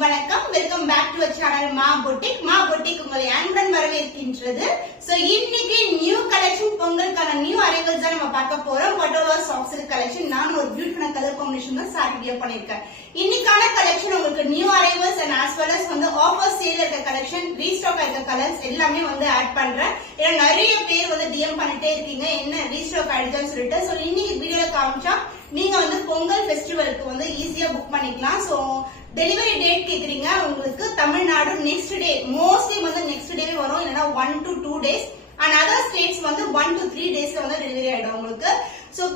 அனைவருக்கும் வணக்கம். Welcome back to channel மா பொட்டிக். மா பொட்டிக் உங்களை அன்புடன் வரவேற்கின்றது. சோ இன்னைக்கு நியூ கலெக்ஷன், பொங்கலுக்கான நியூ அரைவல்ஸ் தான் நம்ம பார்க்க போறோம். Patola soft silk collection. நான் ஒரு பியூட்டிஃபுல்லான கலர் காம்பினேஷன் தான் சாரி வியர் பண்ணிருக்கேன். இன்னைக்கான கலெக்ஷன் உங்களுக்கு new arrivals and as well as வந்து ஆஃபர் சேல் இருக்க கலெக்ஷன், ரீஸ்டாக் ஆயிருக்க கலர்ஸ் எல்லாமே வந்து ஆட் பண்றேன். ஏன்னா நிறைய பேர் வந்து டிஎம் பண்ணிட்டே இருக்கீங்க என்ன ரீஸ்டாக் ஆயிடுச்சுன்னு சொல்லிட்டு. சோ இன்னைக்கு வீடியோல காமிச்சா நீங்க வந்து பொங்கல் ஃபெஸ்டிவலுக்கு வந்து ஈஸியா புக் பண்ணிக்கலாம். சோ டெலிவரி டேட் கேக்குறீங்க, உங்களுக்கு தமிழ்நாடு நெக்ஸ்ட் டே, மோஸ்ட்லி வந்து நெக்ஸ்ட் டே வரும், இல்லனா 1 to 2 days and other states வந்து 1 to 3 daysல வந்து டெலிவரி ஆயிடும் உங்களுக்கு. சோ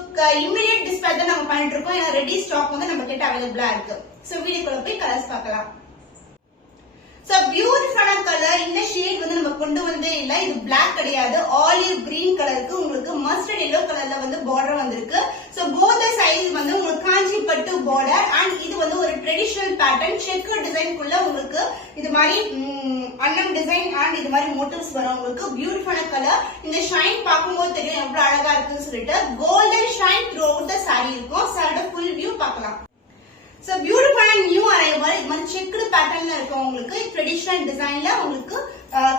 இமிடியேட் டிஸ்பேட்ச் தான் நம்ம பண்ணிட்டு இருக்கோம். ஏன்னா ரெடி ஸ்டாக் வந்து நம்ம கிட்ட அவைலபிளா இருக்கு. சோ வீடியோக்குள்ள போய் கலர்ஸ் பார்க்கலாம். சோ பியூட்டிஃபுல்லான கலர். இந்த ஷேட் வந்து நம்ம கொண்டு வந்தே இல்ல, இது பிளாக் கிடையாது, ஆலிவ் கிரீன் கலருக்கு உங்களுக்கு மஸ்டர்ட் எல்லோ கலர்ல வந்து பார்டர் வந்திருக்கு. சோ போத் சைஸ் வந்து உங்களுக்கு காஞ்சி பட்டு பார்டர் அண்ட் இது வந்து ஒரு ட்ரெடிஷனல் பேட்டர்ன் செக்கர் டிசைன்குள்ள உங்களுக்கு இது மாதிரி அன்னம் டிசைன் அண்ட் இது மாதிரி மோட்டிவ்ஸ் வரும். உங்களுக்கு பியூட்டிஃபுல்லான கலர். இந்த ஷைன் பார்க்கும்போது தெரியும் எவ்வளவு அழகா இருக்குன்னு சொல்லிட்டு. Golden shine through out the sorry இருக்கும். சாரியோட ஃபுல் வியூ பார்க்கலாம். சோ பியூட்டிஃபுல்லான நியூ அரைவல். இது மாதிரி செக்குடு பேட்டர்ன்ல இருக்கும் உங்களுக்கு. ட்ரெடிஷனல் டிசைன்ல உங்களுக்கு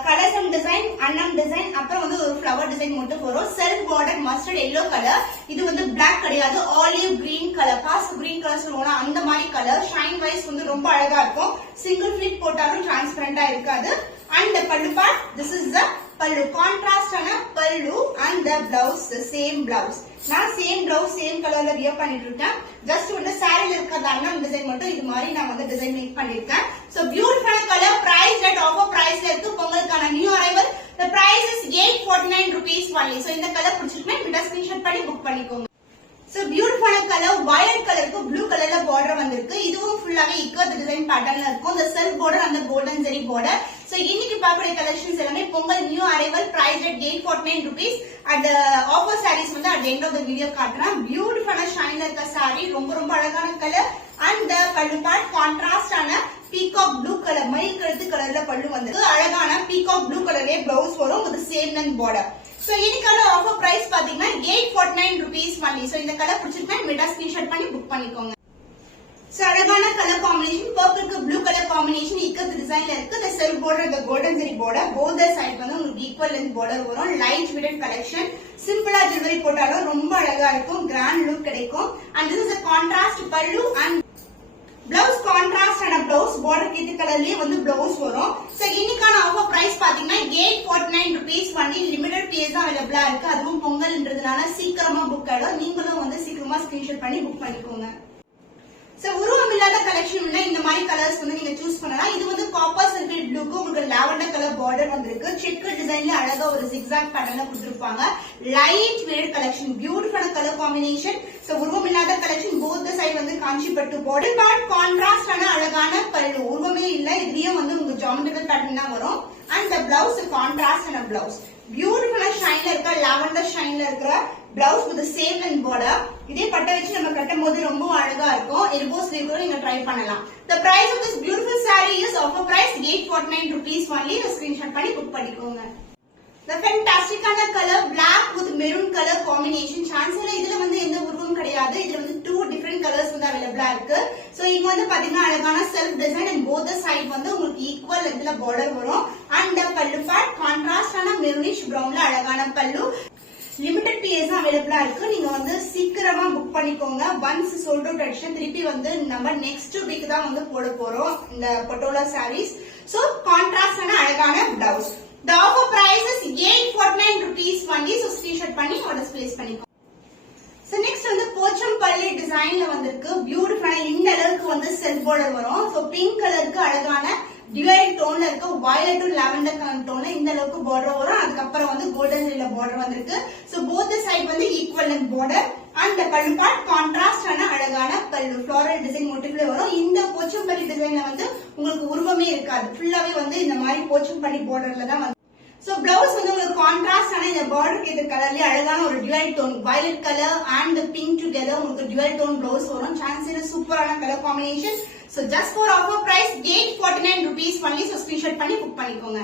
கலசம் டிசைன், அன்னம் டிசைன், அப்புறம் வந்து ஒரு ஃபிளவர் டிசைன் மட்டும் வரும். Self border mustard yellow colour. இது வந்து பிளாக் கிடையாது, ஆலிவ் கிரீன் கலர், பாஸ் கிரீன் கலர் சொல்லுவோம் அந்த மாதிரி கலர். ஷைன் வைஸ் வந்து ரொம்ப அழகா இருக்கும். சிங்கிள் ஃபிளிட் போட்டாலும் டிரான்ஸ்பரண்டா இருக்காது. And pallu part, this is the பல்லு. கான்ட்ராஸ்டான பல்லு and the blouse same blouse. நான் சேம் பிளவுஸ் சேம் கலர்ல வியர் பண்ணிட்டு இருக்கேன். ஜஸ்ட் வந்து சாரில இருக்கிற அன்னம் டிசைன் மட்டும் இது மாதிரி நான் வந்து டிசைன் மேக் பண்ணிருக்கேன். So beautiful colour. Price at offer பிரைஸ்ல இருக்கு. பொங்கலுக்கான new arrival. The price is 849 rupees only. So இந்த கலர் பிடிச்சிருக்குன்னா இந்த ஸ்கிரீன்ஷாட் பண்ணி புக் பண்ணிக்கோங்க. சோ பியூட்டிஃபுல்லான கலர். வயலட் கலருக்கு ப்ளூ கலர்ல பார்டர் வந்திருக்கு. இதுவும் ஃபுல்லாவே இக்கத் டிசைன் பேட்டர்ன்ல இருக்கும். இந்த செல்ஃப் பார்டர் அந்த கோல்டன் ஜெரி பார்டர். சோ இன்னைக்கு பார்க்கக்கூடிய கலெக்ஷன்ஸ் எல்லாமே Pongal new arrival. Price at 849 rupees. And offer saris வந்து at end of the video காட்டுறேன். பியூட்டிஃபுல்லான ஷைன்ல இருக்க சாரி, ரொம்ப ரொம்ப அழகான கலர். அண்ட் பல்லு பார்ட் கான்ட்ராஸ்டான பீகாக் ப்ளூ கலர், மயில் கழுத்து கலர்ல பல்லு வந்திருக்கு. அழகான பீகாக் ப்ளூ கலர்லயே பிளவுஸ் வரும் with same length border. So இன்னைக்கான ஆஃபர் பிரைஸ் பாத்தீங்கன்னா 849 rupees only. சோ இந்த கலர் பிடிச்சிருக்கா மெட்டா ஸ்கிரீன்ஷாட் பண்ணி புக் பண்ணிக்கோங்க. சோ அழகான கலர் காம்பினேஷன், பர்பிள்க்கு ப்ளூ கலர் காம்பினேஷன் இக்கத் டிசைன்ல இருக்கு. இந்த செல்ஃப் பார்டர், இந்த golden zari border, both side வந்து உங்களுக்கு ஈக்குவல் லென்த் பார்டர் வரும். Light weight collection. சிம்பிளா ஜுவல்லரி போட்டாலும் ரொம்ப அழகா இருக்கும், கிராண்ட் லுக் கிடைக்கும். And this is a contrast பல்லு அண்ட் பிளவுஸ் கான்ட்ராஸ்ட் ஆன பிளவுஸ், பார்டர் கேத்த கலர்லயே வந்து பிளவுஸ் வரும். சோ இன்னைக்கான ஆஃபர் பிரைஸ் பாத்தீங்கன்னா 849 rupees only. லிமிடெட் பீஸ் தான் அவைலபிளா இருக்கு. அதுவும் பொங்கல்ன்றதுனால சீக்கிரமா புக் ஆயிடும். நீங்களும் வந்து சீக்கிரமா ஸ்கிரீன்ஷாட் பண்ணி புக் பண்ணிக்கோங்க. சோ உருவம் இல்லாத கலெக்ஷன் இந்த மாதிரி கலர்ஸ் வந்து நீங்க சூஸ் பண்ணலாம். இது வந்து காப்பர் சர்க்கிள் ப்ளூக்கு உங்களுக்கு லாவெண்டர் கலர் பார்டர் வந்திருக்கு. செக்கர் டிசைன்ல அழகா ஒரு zigzag பேட்டர்ன்ல கொடுத்திருப்பாங்க. லைட் வெயிட் கலெக்ஷன், பியூட்டிஃபுல்லான கலர் காம்பினேஷன். சோ உருவம் இல்லாத கலெக்ஷன். போத் சைடு வந்து காஞ்சி பட்டு பார்டர். பார்ட் கான்ட்ராஸ்டான அழகான பல்லு. உருவமே இல்ல, இதுலயும் வந்து உங்களுக்கு ஜாமெட்ரிக்கல் பேட்டர்ன் தான் வரும். அண்ட் த பிளவுஸ் கான்ட்ராஸ்டான பிளவுஸ். பியூட்டிஃபுல்லா ஷைன்ல இருக்க லாவெண்டர் ஷைன்ல இருக்கிற blouse with same length border. இதே பட்டை வச்சு நம்ம கட்டும் போது ரொம்ப அழகா இருக்கும். எல்போ ஸ்லீவ் கூட நீங்க ட்ரை பண்ணலாம். The price of this beautiful saree is offer price 849 rupees only. The screenshot பண்ணி புக் பண்ணிக்கோங்க. The fantastic color black with maroon color combination. சான்ஸ்ல இதுல வந்து எந்த உருவம் கிடையாது. இதுல வந்து 2 different colors வந்து அவைலபிளா இருக்கு. சோ இங்க வந்து பாத்தீங்கன்னா அழகான self design and both side வந்து உங்களுக்கு ஈக்குவல் லென்த்ல பார்டர் வரும். அண்ட் பல்லு பார்ட் கான்ட்ராஸ்டான மெரூனிஷ் பிரவுன்ல அழகான பல்லு. லிமிடெட் பீஸ் அவைலபிளா இருக்கு. நீங்க வந்து சீக்கிரமா புக் பண்ணிக்கோங்க. ஒன்ஸ் சோல்ட் அவுட் ஆயிடுச்சு, திருப்பி வந்து நம்ம நெக்ஸ்ட் வீக் தான் வந்து போட போறோம் இந்த பட்டோலா சாரீஸ். சோ கான்ட்ராஸ்டான அழகான blouse. The offer price is 849 rupees only. So screenshot பண்ணி ஆர்டர் பிளேஸ் பண்ணிக்கோங்க. சோ நெக்ஸ்ட் வந்து போச்சம்பள்ளி டிசைன்ல வந்திருக்கு. பியூட்டிஃபுல்லான இந்த அளவுக்கு வந்து செல்ஃப் பார்டர் வரும். சோ பிங்க் கலருக்கு அழகான டிவைட் டோன்ல இருக்க வயலட் டு லாவெண்டர் கலர் டோன்ல இந்த அளவுக்கு பார்டர் வரும். அதுக்கப்புறம் வந்து கோல்டன் ஜெரில பார்டர் வந்திருக்கு. சோ போத் சைடு வந்து equal length border. And pallu part contrast ஆன அழகான பல்லு ஃப்ளோரல் டிசைன் மோட்டிவ்ல வரும். இந்த போச்சம்பள்ளி டிசைன்ல வந்து உங்களுக்கு உருவமே இருக்காது, ஃபுல்லாவே வந்து இந்த மாதிரி போச்சம்பள்ளி பார்டர்ல தான் வந்து. சோ பிளவுஸ் வந்து உங்களுக்கு கான்ட்ராஸ்ட் ஆன இந்த பார்டர் கேட்ட கலர்லயே அழகான ஒரு divide tone, violet colour and pink together உங்களுக்கு டிவைட் டோன் பிளவுஸ் வரும். சான்ஸ் சூப்பரான colour combination. So just for offer price 849 rupees only. So screenshot பண்ணி புக் பண்ணிக்கோங்க.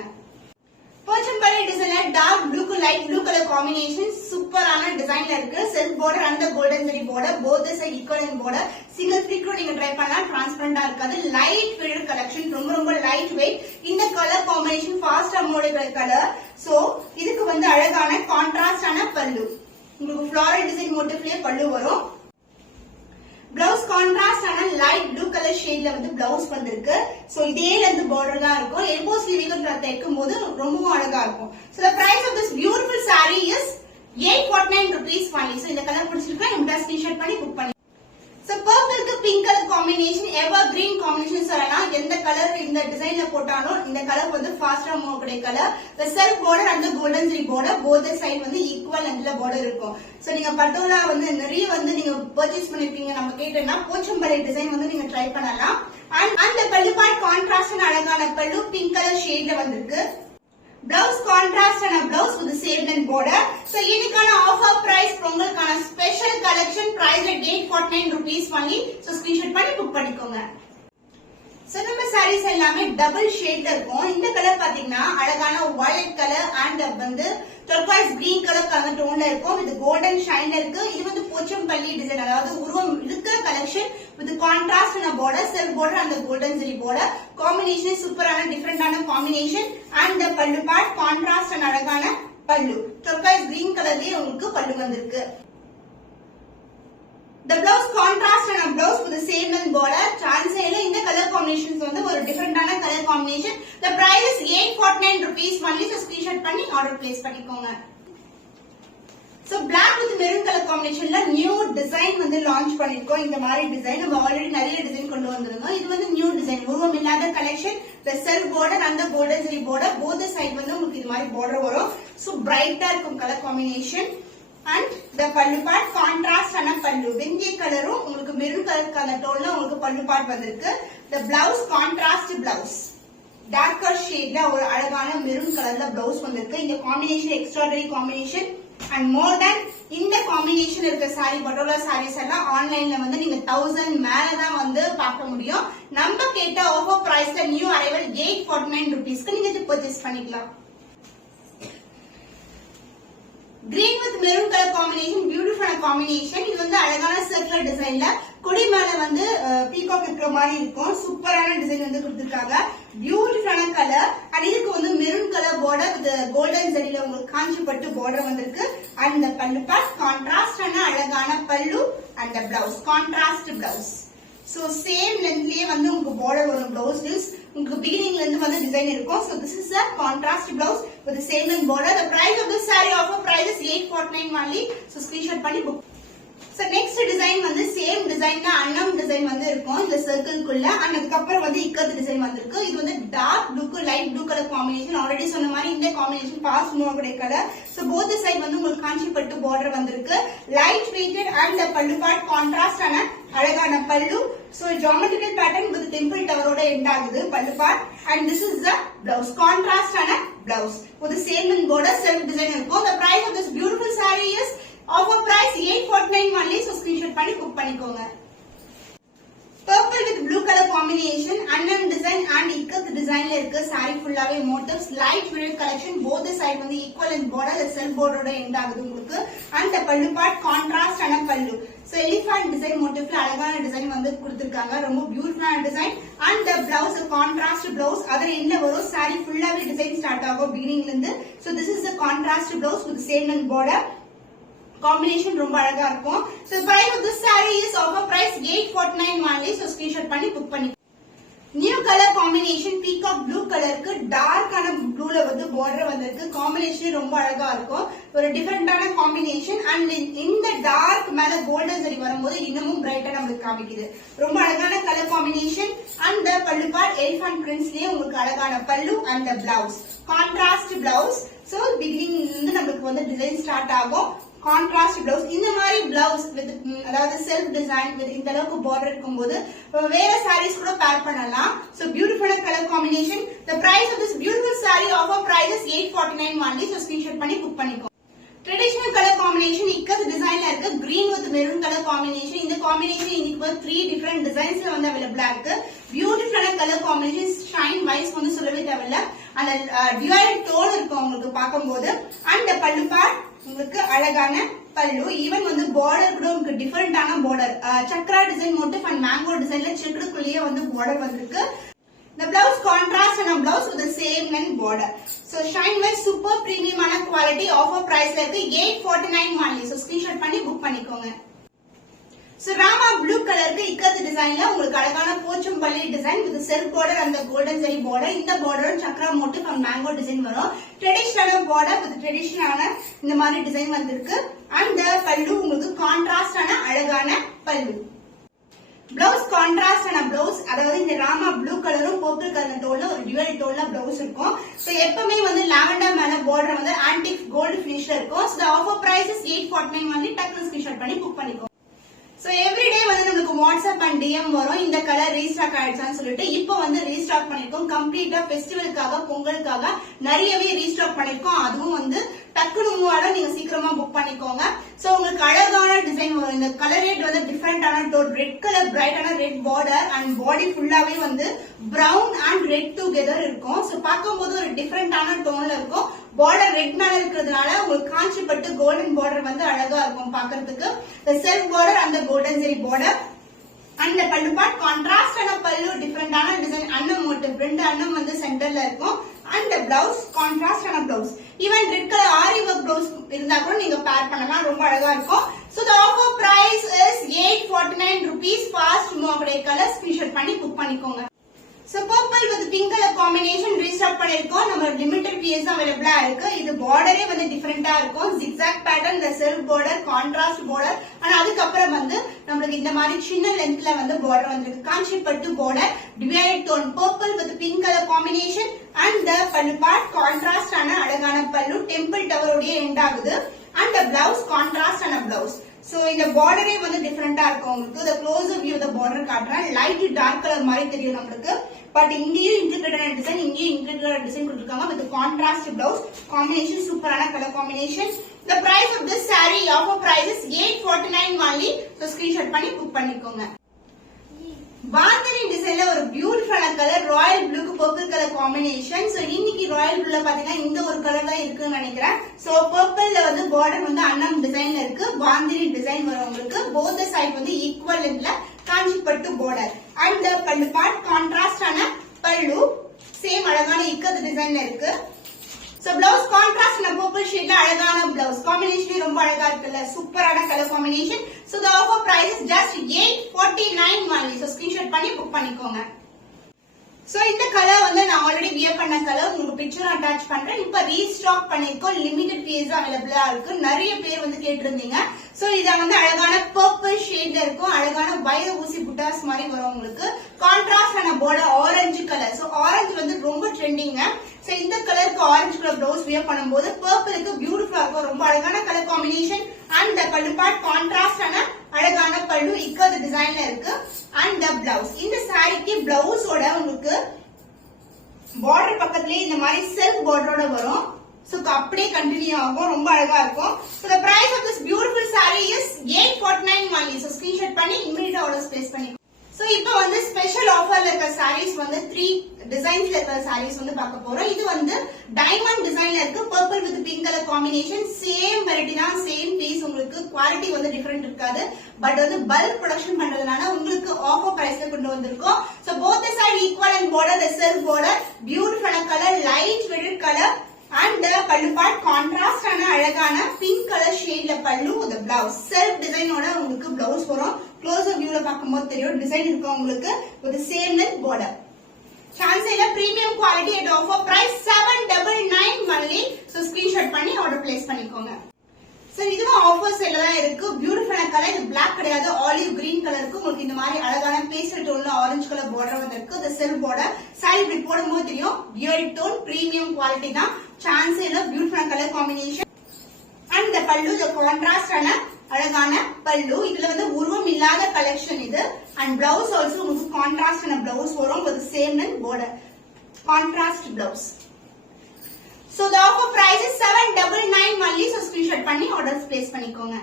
போச்சம்பள்ளி டிசைன்ல டார்க் ப்ளூக்கு லைட் ப்ளூ கலர் காம்பினேஷன் சூப்பரான டிசைன்ல இருக்கு. Self border and golden zari border both the side equal in border. Single ஃபிளிக் கூட நீங்க ட்ரை பண்ணலாம், டிரான்ஸ்பரண்டா இருக்காது. லைட் ஃபீல்ட் கலெக்ஷன், ரொம்ப ரொம்ப லைட் வெயிட். இந்த கலர் காம்பினேஷன் ஃபாஸ்டா மூவபிள் கலர். சோ இதுக்கு வந்து அழகான கான்ட்ராஸ்டான பல்லு, உங்களுக்கு ஃப்ளாரல் டிசைன் மோட்டிவ்லயே பல்லு வரும். பிளவுஸ் கான்ட்ராஸ்ட் ஆன லைட் ப்ளூ கலர் ஷேட்ல வந்து பிளவுஸ் வந்திருக்கு. சோ இதே லெந்த் பார்டர் தான் இருக்கும். எல்போ ஸ்லீவ் தைக்கும் போது ரொம்பவும் அழகா இருக்கும். So the price of this beautiful saree is 849 rupees only. So இந்த கலர் பிடிச்சிருக்கா இந்த ஸ்கிரீன்ஷாட் பண்ணி புக் பண்ணி. சோ பர்பிள்க்கு pink colour combination, evergreen combination சொல்லலாம். எந்த கலர் இந்த டிசைன்ல போட்டாலும் இந்த கலர் வந்து ஃபாஸ்டா மூவ் கூடிய colour. the self border and the golden zari border both the side வந்து ஈக்குவல் லெந்த்ல border இருக்கும். சோ நீங்க பட்டோலா வந்து நிறைய வந்து நீங்க பர்ச்சேஸ் பண்ணிருக்கீங்க நம்ம கேட்டேன்னா போச்சம்பள்ளி டிசைன் வந்து நீங்க ட்ரை பண்ணலாம். அந்த பல்லு பார்ட் கான்ட்ராஸ்ட் அழகான பல்லு பிங்க் கலர் ஷேட்ல வந்திருக்கு. Blouse contrast and a blouse with the same length border. So இன்னைக்கான offer price பொங்கலுக்கான special collection price at 849 rupees only. So screenshot பண்ணி book பண்ணிக்கோங்க. So நம்ம sarees எல்லாமே double shade இருக்கும். இந்த கலர் பாத்தீங்கன்னா அழகான violet color and வந்து turquoise green color கலர் டோன்ல இருக்கும். இது golden shine இருக்கு. இது வந்து போச்சம்பள்ளி டிசைன், அதாவது உருவம் இருக்கிற collection with contrast and a border, self border and the golden zari border. Combination சூப்பரான டிஃபரண்டான காம்பினேஷன். and the பல்லு பார்ட் கான்ட்ராஸ்ட் and அழகான பல்லு, turquoise green கலர்லயே உங்களுக்கு பல்லு வந்திருக்கு. The blouse contrast and a blouse with the same length border. Transayla இந்த colour combinations வந்து ஒரு டிஃபரண்டான colour combination. The price is 849 rupees only. So screenshot பண்ணி ஆர்டர் பிளேஸ் பண்ணிக்கோங்க. So black with maroon color combinationல நியூ டிசைன் வந்து launch பண்ணிருக்கோம். இந்த மாதிரி டிசைன் நம்ம ஆல்ரெடி நிறைய டிசைன் கொண்டு வந்திருந்தோம். இது வந்து நியூ டிசைன், உருவம் இல்லாத collection. the self border and the golden zari border both the side வந்து உங்களுக்கு இது மாதிரி border வரும். So bright இருக்கும் colour combination. and the pallu part contrast ஆன பல்லு, வெந்தய கலரும் உங்களுக்கு மெரூன் கலர் கலர் டோன்ல உங்களுக்கு பல்லு பார்ட் வந்திருக்கு. the blouse contrast blouse, darker shadeல ஒரு அழகான மெரூன் கலர்ல பிளவுஸ் வந்திருக்கு. இந்த combination extraordinary combination. and more than இந்த காம்பினேஷன் இருக்க saree பட்டோலா sarees எல்லாம் ஆன்லைன்ல வந்து நீங்க 1000 மேல தான் வந்து பார்க்க முடியும். நம்ம கேட்ட ஆஃபர் பிரைஸ்ல நியூ அரைவல் 849 ரூபீஸ்க்கு நீங்க இது பர்ச்சேஸ் பண்ணிக்கலாம். Green with maroon color combination, beautiful combination. இது வந்து அழகான circular designல கொடி மேல வந்து பீகாக் இருக்கிற மாதிரி இருக்கும். சூப்பரான டிசைன் வந்து கொடுத்திருக்காங்க. பியூட்டிஃபுல்லான கலர். and இதுக்கு வந்து maroon colour border with golden ஜரில உங்களுக்கு காஞ்சி பட்டு border வந்திருக்கு. and the பல்லு பார்ட் கான்ட்ராஸ்ட் ஆன அழகான பல்லு and the blouse contrast blouse. so same lengthலயே வந்து உங்களுக்கு border வரும். blouse is உங்களுக்கு beginningல இருந்து வந்து டிசைன் இருக்கும். so this is a contrast blouse with the same length border. the price of this saree offer price is 849 only. so screenshot பண்ணி book. so next design வந்து same designல அன்னம் design வந்து இருக்கும் இந்த சர்க்கிள்குள்ள. and அதுக்கு அப்புறம் வந்து இக்கத்து டிசைன் வந்திருக்கு. இது வந்து டார்க் ப்ளூக்கு light blue colour combination. Already சொன்ன மாதிரி இந்த காம்பினேஷன் பாஸ் mauve colour. so both the side வந்து உங்களுக்கு காஞ்சி பட்டு border வந்திருக்கு. light weighted and the பல்லு பார்ட் கான்ட்ராஸ்ட் ஆன அழகான பல்லு. so geometrical pattern with temple tower ஓட end ஆகுது பல்லு part. and this is the blouse contrast ஆன blouse with the same in border self design இருக்கும். the price of this beautiful saree is offer price 849 only. so screenshot பண்ணி book பண்ணிக்கோங்க. purple with blue color combination, annam design and ikat designல இருக்கு. saree ஃபுல்லாவே motifs, light weight collection. both the side வந்து equal in border, the self border ஓட end ஆகுது உங்களுக்கு. and the பல்லு part contrast ஆன பல்லு. so elephant design motifல அழகான டிசைன் வந்து கொடுத்திருக்காங்க. ரொம்ப பியூட்டிஃபுல்லான design. and the blouse contrast blouse அதர எண்ட்ல வரும். saree ஃபுல்லாவே டிசைன் ஸ்டார்ட் ஆகும் beginningல இருந்து. so this is the contrast blouse with the same length border. combination ரொம்ப அழகா இருக்கும். so price of this saree is offer price 849 only. so screenshot பண்ணி book பண்ணி. New colour combination peacock blue கலருக்கு டார்க்கான ப்ளூல வந்து border வந்திருக்கு. காம்பினேஷன் ரொம்ப அழகா இருக்கும். ஒரு டிஃபரெண்டான காம்பினேஷன். and இந்த டார்க் மேல கோல்டன் ஜரி வரும்போது இன்னமும் பிரைட்டா நமக்கு காமிக்குது. ரொம்ப அழகான கலர் காம்பினேஷன். and the பல்லு பார்ட் எலிஃபண்ட் பிரிண்ட்ஸ்லயே உங்களுக்கு அழகான பல்லு and the blouse contrast blouse. so beginning இருந்து நமக்கு வந்து டிசைன் ஸ்டார்ட் ஆகும். contrast blouse. இந்த மாதிரி blouse with அதாவது self design with இந்த அளவுக்கு border இருக்கும்போது வேற sarees கூட பேர் பண்ணலாம். so beautiful color combination. the price of this beautiful saree offer price is 849 only. so screenshot பண்ணி book பண்ணிக்கோ. traditional color combination இக்கத்து டிசைன்ல இருக்கு. green with maroon color combination. இந்த combination இன்னைக்கு வந்து 3 different designsல வந்து available இருக்கு. beautiful color combination, shine wise வந்து சொல்லவே தேவையில்ல. அந்த டிவைட் டோன் இருக்கும் உங்களுக்கு பார்க்கும்போது. அண்ட் பல்லு பார்ட் உங்களுக்கு அழகான பல்லு. ஈவன் வந்து பார்டர் கூட உங்களுக்கு டிஃபரெண்டான border, chakra design motif and mango டிசைன்ல செக்குடுக்குள்ளேயே வந்து பார்டர் வந்திருக்கு. The blouse contrast and a blouse with the same length border. So Shine West super premium ana quality offer price la irukku 849 only. So screenshot panni book பண்ணிக்கோங்க. So Rama blue color ku ikkat design la உங்களுக்கு அழகான Pochampalli design with self border and the golden zari border. இந்த border Chakra motif and mango design வரும். Traditional border with traditional இந்த மாதிரி design வந்திருக்கு. And the பல்லு உங்களுக்கு contrast ஆன அழகான பல்லு. Blouse contrast and a blouse, அதாவது இந்த ராமா ப்ளூ கலரும் பர்பிள் கலர் டோன்ல ஒரு டியூவல் டோன்ல பிளவுஸ் இருக்கும். சோ எப்பவுமே வந்து லாவெண்டர் மேல border வந்து ஆன்டிக் கோல்ட் ஃபினிஷ்ல இருக்கும். So the offer price is 849 only. டக்குனு ஸ்கிரீன்ஷாட் பண்ணி புக் பண்ணிக்கோ. சோ எவ்ரிடே வந்து நமக்கு வாட்ஸ்அப் அண்ட் டிஎம் வரும் இந்த கலர் ரீஸ்டாக் ஆயிடுச்சான்னு சொல்லிட்டு. இப்போ வந்து ரீஸ்டாக் பண்ணிருக்கோம் கம்ப்ளீட்டா ஃபெஸ்டிவலுக்காக பொங்கலுக்காக நிறையவே ரீஸ்டாக் பண்ணிருக்கோம். அதுவும் வந்து டக்குனு மூவாட நீங்க சீக்கிரமா புக் பண்ணிக்கோங்க. சோ உங்களுக்கு அழகான டிசைன் வரும். இந்த கலர் ரேட் வந்து டிஃபரெண்டான டோன், ரெட் கலர் பிரைட்டான ரெட் பார்டர் அண்ட் பாடி ஃபுல்லாவே வந்து பிரவுன் அண்ட் ரெட் டுகெதர் இருக்கும். சோ பார்க்கும்போது ஒரு டிஃபரெண்டான டோன்ல இருக்கும். பார்டர் ரெட் மேல இருக்கிறதுனால உங்களுக்கு காஞ்சிப்பட்டு கோல்டன் பார்டர் வந்து அழகா இருக்கும் பாக்குறதுக்கு. செல்ஃப் பார்டர் அந்த golden zari border and pallu part contrast ஆன பல்லு டிஃபரெண்டான டிசைன் அன்னம் மோட்டிவ் ரெண்டு அன்னம் வந்து சென்டர்ல இருக்கும். அண்ட் பிளவுஸ் கான்ட்ராஸ்ட் ஆன பிளவுஸ். ஈவன் ரெட் கலர் ஆரி ஒர்க் பிளவுஸ் இருந்தா கூட நீங்க பேர் பண்ணலாம், ரொம்ப அழகா இருக்கும். So the offer price is 849 rupees. Fast move colour screenshot பண்ணி புக் பண்ணிக்கோங்க. So purple with pink color combination restock பண்ணிருக்கோம். நம்ம limited piece available இருக்கு. இது பார்டரே வந்து டிஃபரெண்டா இருக்கும். zigzag pattern, the self border, contrast border. ஆனா அதுக்கு அப்புறம் வந்து நமக்கு இந்த மாதிரி சின்ன லென்த்ல வந்து பார்டர் வந்திருக்கு. காஞ்சிப்பட்டு border divide tone purple with pink color combination and the பல்லு பார்ட் கான்ட்ராஸ்ட் ஆன அழகான பல்லு டெம்பிள் டவர் உடைய எண்ட் ஆகுது. and the blouse contrast ஆன blouse. சோ இந்த பார்டரே வந்து டிஃபரெண்டா இருக்கும் உங்களுக்கு. the closer view the border காட்டுறேன். லைட் டார்க் கலர் மாதிரி தெரியும் நமக்கு. பட் இங்கேயும் இன்டிகிரேட்டட் டிசைன், இங்கேயும் இன்டிகிரேட்டட் டிசைன் கொடுத்திருக்காங்க with contrast blouse combination. சூப்பரான colour combination. the price of this saree offer price is 849 only. so screenshot பண்ணி புக் பண்ணிக்கோங்க. பாந்தினி டிசைன்ல ஒரு பியூட்டிஃபுல்லான கலர் ராயல் ப்ளூக்கு பர்பிள் கலர் காம்பினேஷன். சோ இன்னைக்கு ராயல் ப்ளூல பாத்தீங்கன்னா இந்த ஒரு கலர் தான் இருக்குன்னு நினைக்கிறேன். சோ பர்பிள்ல வந்து பார்டர் வந்து அன்னம் டிசைன்ல இருக்கு. பாந்தினி டிசைன் வரும் உங்களுக்கு. போத் சைடு வந்து ஈக்குவல் லென்த்ல Kanchipattu border and pallu part contrast ஆன பல்லு சேம் அழகான இக்கத் டிசைன்ல இருக்கு. So blouse contrast and purple ஷேட்ல அழகான பிளவுஸ் காம்பினேஷன் ரொம்ப அழகா இருக்குல்ல, சூப்பரான colour combination. So the offer price is just 849 only. so screenshot பண்ணி புக் பண்ணிக்கோங்க. சோ இந்த கலர் வந்து நான் ஆல்ரெடி வியர் பண்ண கலர் உங்களுக்கு பிக்சர் அட்டாச் பண்றேன். இப்ப ரீஸ்டாக் பண்ணிருக்கோம். லிமிடெட் பீஸ் அவைலபிளா இருக்கு. நிறைய பேர் வந்து கேட்டிருந்தீங்க. சோ இத வந்து அழகான பர்பிள் ஷேட்ல இருக்கும். அழகான வைர ஊசி புட்டாஸ் மாதிரி வரும் உங்களுக்கு. கான்ட்ராஸ்ட் ஆன border orange colour. So orange வந்து ரொம்ப ட்ரெண்டிங்க. சோ இந்த கலருக்கு ஆரஞ்சு கலர் பிளவுஸ் வியர் பண்ணும்போது பர்பிளுக்கு பியூட்டிஃபுல்லா இருக்கும். ரொம்ப அழகான கலர் காம்பினேஷன். அண்ட் the பல்லு பார்ட் கான்ட்ராஸ்ட் ஆன அழகான பல்லு இக்கத் டிசைன்ல இருக்கு. And the blouse. இந்த சாரிக்கு பிளவுஸோட உங்களுக்கு பார்டர் பக்கத்துலயே இந்த மாதிரி செல்ஃப் பார்டரோட வரும். சோ அப்படியே கண்டினியூ ஆகும். ரொம்ப அழகா இருக்கும். So the price of this beautiful saree is 849 only. so screenshot பண்ணி immediate orders place பண்ணி. சோ இப்போ வந்து ஸ்பெஷல் ஆஃபர்ல இருக்க sarees வந்து 3 டிசைன்ஸ்ல இருக்க sarees வந்து பார்க்க போறோம். இது வந்து டைமண்ட் டிசைன்ல இருக்கு. Purple with pink colour combination. Same variety தான், சேம் பீஸ். உங்களுக்கு குவாலிட்டி வந்து டிஃபரெண்ட் இருக்காது. பட் வந்து பல்க் ப்ரொடக்ஷன் பண்றதுனால உங்களுக்கு ஆஃபர் பிரைஸ்ல கொண்டு வந்திருக்கோம். So both the side equal and border, the self border, beautiful color, light weighted color. and the பல்லு பார்ட் கான்ட்ராஸ்ட் ஆன அழகான பிங்க் கலர் ஷேட்ல பல்லு. the blouse self டிசைனோட உங்களுக்கு பிளவுஸ் வரும். க்ளோசர் வியூல பாக்கும்போது தெரியும் டிசைன் இருக்கு உங்களுக்கு. with the same length border. சான்சேல premium quality at offer price 799 only. so screenshot பண்ணி ஆர்டர் பிளேஸ் பண்ணிக்கோங்க. சோ இதுவும் ஆஃபர் சேல்ல தான் இருக்கு. பியூட்டிஃபுல்லான கலர். இது Black கிடையாது, ஆலிவ் கிரீன் கலருக்கு உங்களுக்கு இந்த மாதிரி அழகான பேஸ்டல் டோன்ல ஆரஞ்சு கலர் பார்டர் வந்திருக்கு. the self border சாரி இப்படி போடும்போது தெரியும் டியூவல் டோன் பிரீமியம் குவாலிட்டி தான். சான்சேல பியூட்டிஃபுல்லான கலர் காம்பினேஷன். அண்ட் the பல்லு the கான்ட்ராஸ்ட் ஆன அழகான பல்லு. இதுல வந்து உருவம் இல்லாத கலெக்ஷன் இது. அண்ட் பிளவுஸ் ஆல்சோ உங்களுக்கு கான்ட்ராஸ்ட் ஆன பிளவுஸ் வரும் with same length border. Contrast blouse. So the offer price is 799 only. so screenshot பண்ணி orders place பண்ணிக்கோங்க.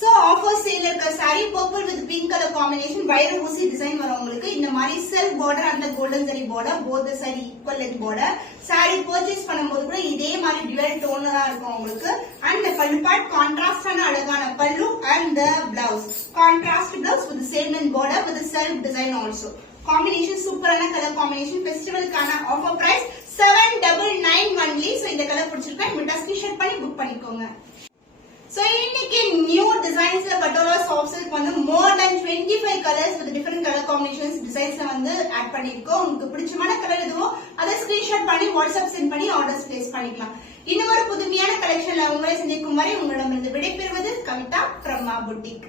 சோ ஆஃபர் சேல்ல இருக்க saree purple with pink color combination வைர ஊசி டிசைன் வரும் உங்களுக்கு. இந்த மாதிரி செல்ஃப் பார்டர் அந்த golden zari border both the side equal length border. saree purchase பண்ணும்போது கூட இதே மாதிரி dual tone தான் இருக்கும் உங்களுக்கு. and the பல்லு part contrast ஆன அழகான பல்லு and the blouse contrast blouse with the same length border with the self design also. combination சூப்பரான கலர் காம்பினேஷன். ஃபெஸ்டிவலுக்கான ஆஃபர் பிரைஸ் 799 only. சோ இந்த கலர் பிடிச்சிருக்கா இமிட்டா ஸ்கிரீன்ஷாட் பண்ணி புக் பண்ணிக்கோங்க. So இன்னைக்கு நியூ டிசைன்ஸ்ல பட்டோலா சாஃப்ட் சில்க் வந்து more than 25 colors with different color combinations டிசைன்ஸ்ல வந்து ஆட் பண்ணிருக்கோம். உங்களுக்கு பிடிச்சமான கலர் எதுவோ அதை ஸ்கிரீன்ஷாட் பண்ணி வாட்ஸ்அப் சென்ட் பண்ணி ஆர்டர்ஸ் பிளேஸ் பண்ணிக்கலாம். இன்னும் ஒரு புதுமையான கலெக்ஷன்ல உங்களை சந்திக்கும் வரை உங்களிடமிருந்து விடைபெறுவது கவிதா from Ma Boutique.